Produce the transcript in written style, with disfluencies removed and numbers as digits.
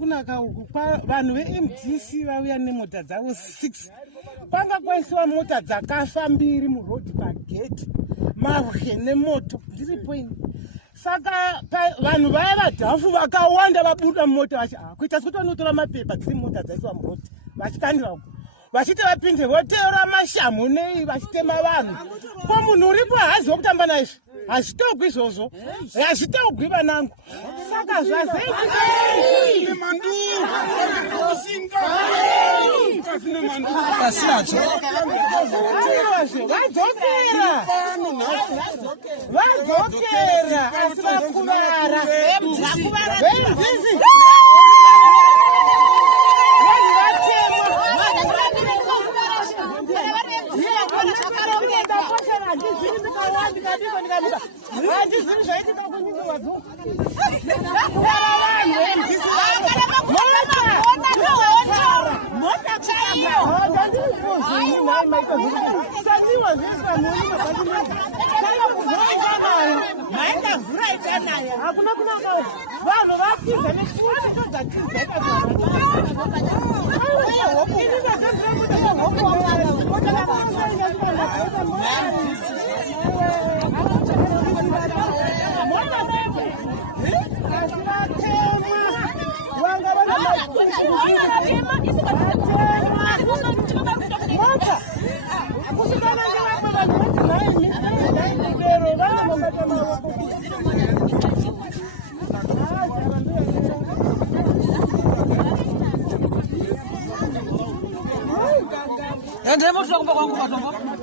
kunaka huku vanhu veMDC vauya nemota dzavo 6 kwanga kwaisiwa mota dzakafa 2 murodhi pageti mavhe nemoto ndiripo ini. Saka vanhu vaya vadhafu vakawanda vabuda mumota kuita sekutonotora mapepa dziri mota dzaisiwa murodhi vachikandira uku vachiti vapinde voteura mashamu nei vachitema vanhu. Ko munhu uripo haazi wokutamba naizvo hazvitogwi izvozvo hazvitogwi vanangu. Saka vadzokera asi vakuvara Andremos logo para